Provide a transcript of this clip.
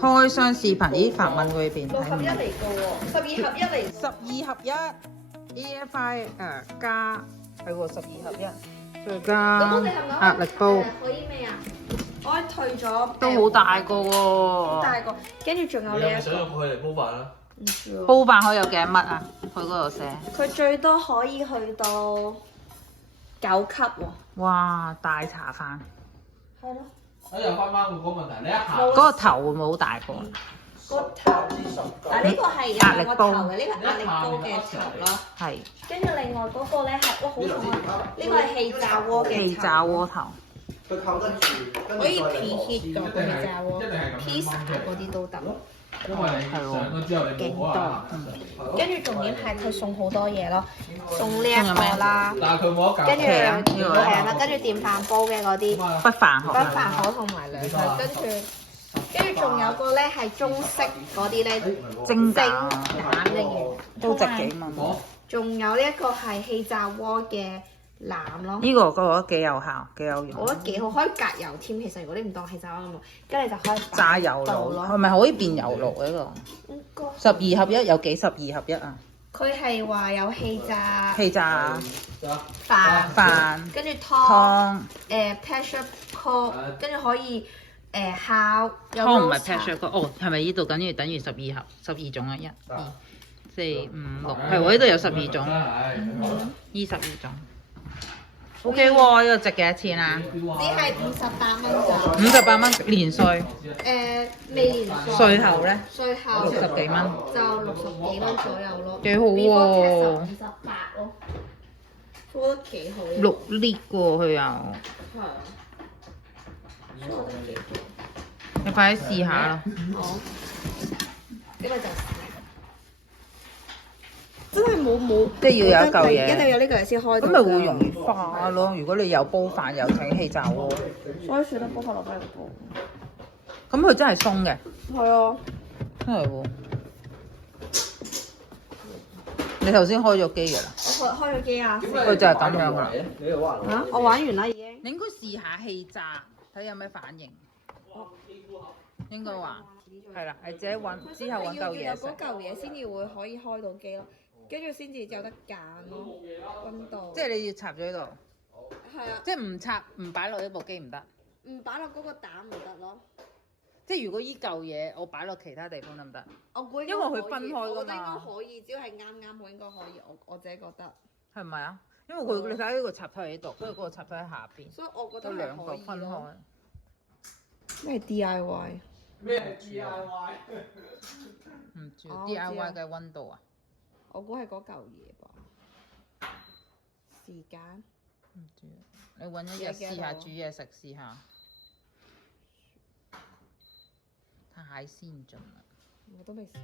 開箱視頻，咦？法文嗰邊6合1嚟嘅喎，12合1嚟。12合1 EFI 加係喎12合1，再加壓力煲。可以咩啊？我退咗。都好大個喎。好大個，跟住仲有呢一想用佢嚟煲飯啦？唔知喎。煲飯可以有幾多乜啊？佢嗰度寫。佢最多可以去到9級喎。哇！大茶飯。係咯。又翻個問題，你一下嗰個頭會唔會好大個？個頭嗱，呢個係有兩個頭嘅，呢個壓力煲嘅頭咯。係。跟住另外嗰個咧係，哇好重啊！呢個係氣炸鍋嘅頭。氣炸鍋頭。可以 preheat 個氣炸鍋，pizza 嗰啲都得。因為你上咗之後你冇可能。跟住重點係佢送好多嘢咯，送呢一個啦，但係佢冇得跟住係啦，跟住電飯煲嘅嗰啲不飯盒。不飯盒同埋兩個，跟住仲有個咧係中式嗰啲咧蒸蛋嘅嘢，都值幾蚊。仲有呢一個係氣炸鍋嘅腩咯。呢個我覺得幾有效，幾有用。我覺得幾好，可以隔油添。其實如果你唔當氣炸鍋咁，跟住就可以炸油爐，係咪可以變油爐呢個？12合1有幾12合1啊？佢係話有氣炸飯，跟住湯pressure cook，跟住可以烤。湯唔係 pressure cook，哦，係咪呢度等於12盒12種啊？1、2、4、5、6，係喎，呢度有12種，呢12種。OK 喎，呢個值幾多錢啊？只係58蚊咋。58蚊連稅。未連稅。稅後咧？稅後60幾蚊。就60幾蚊左右咯。幾好喎58咯，做得幾好。6 lit 喎佢又。係啊。做得幾好。你快啲試下啦。好。呢個就真係冇，即係要有一嚿嘢，一定要有呢嚿嘢先開到。咁咪會容易化咯。如果你有煲飯又整氣炸鍋，所以選得煲飯落翻嚟煲。咁佢真係鬆嘅。係啊，真係喎。你頭先開咗機㗎啦？我開咗機啊。佢就係咁樣㗎啦。嚇！我玩完啦已經。你應該試下氣炸，睇有咩反應。應該話係啦，係自己揾之後揾嚿嘢食。嗰嚿嘢先至會可以開到機咯。跟住先至有得揀咯，溫度。即係你要插咗喺度。係啊。即係唔插唔擺落呢部機唔得。唔擺落嗰個膽唔得咯。即係如果依嚿嘢我擺落其他地方得唔得？我估因為佢分開㗎嘛。我覺得應該可以，只要係啱好應該可以。我自己覺得。係咪啊？因為佢你睇呢個插頭喺度，跟住嗰個插頭喺下邊。所以我覺得有兩個分開。咩 DIY？ 咩 DIY？ 唔知 DIY 嘅溫度啊？我估係嗰嚿嘢吧。時間唔知，你揾一日試下煮嘢食試下。太先進啦！我都未試過。